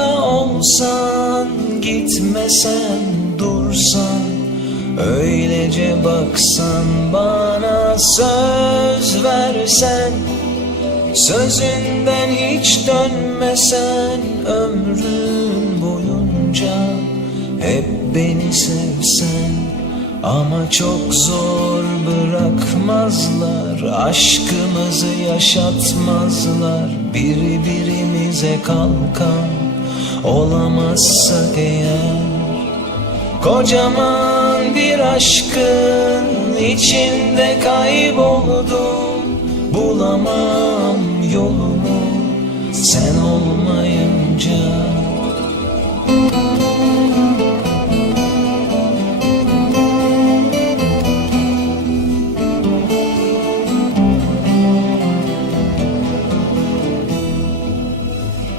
olsan Gitmesen dursan Öylece baksan bana söz versen Sözünden hiç dönmesen ömrün boyunca Hep beni sevsen. Ama çok zor bırakmazlar Aşkımızı yaşatmazlar Biri birimize kalkan Olamazsak eğer Kocaman bir aşkın içinde kayboldum Bulamam yolumu sen olmayınca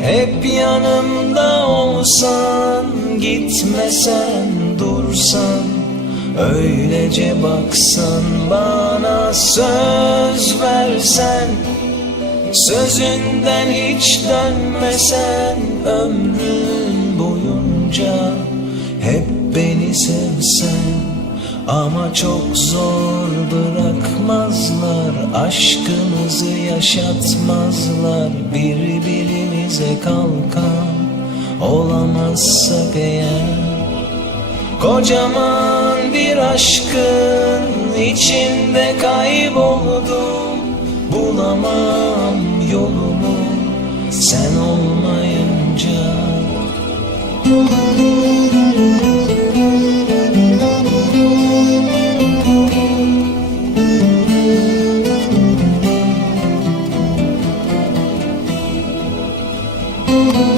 hep yanımda olsan Gitmesen dursan Öylece baksan bana söz versen Sözünden hiç dönmesen ömrün boyunca Hep beni sevsen ama çok zor bırakmazlar Aşkımızı yaşatmazlar. Birbirimize kalkan Olamazsak eğer Kocaman bir aşkın içinde kayboldum Bulamam yolumu sen olmayınca Ooh.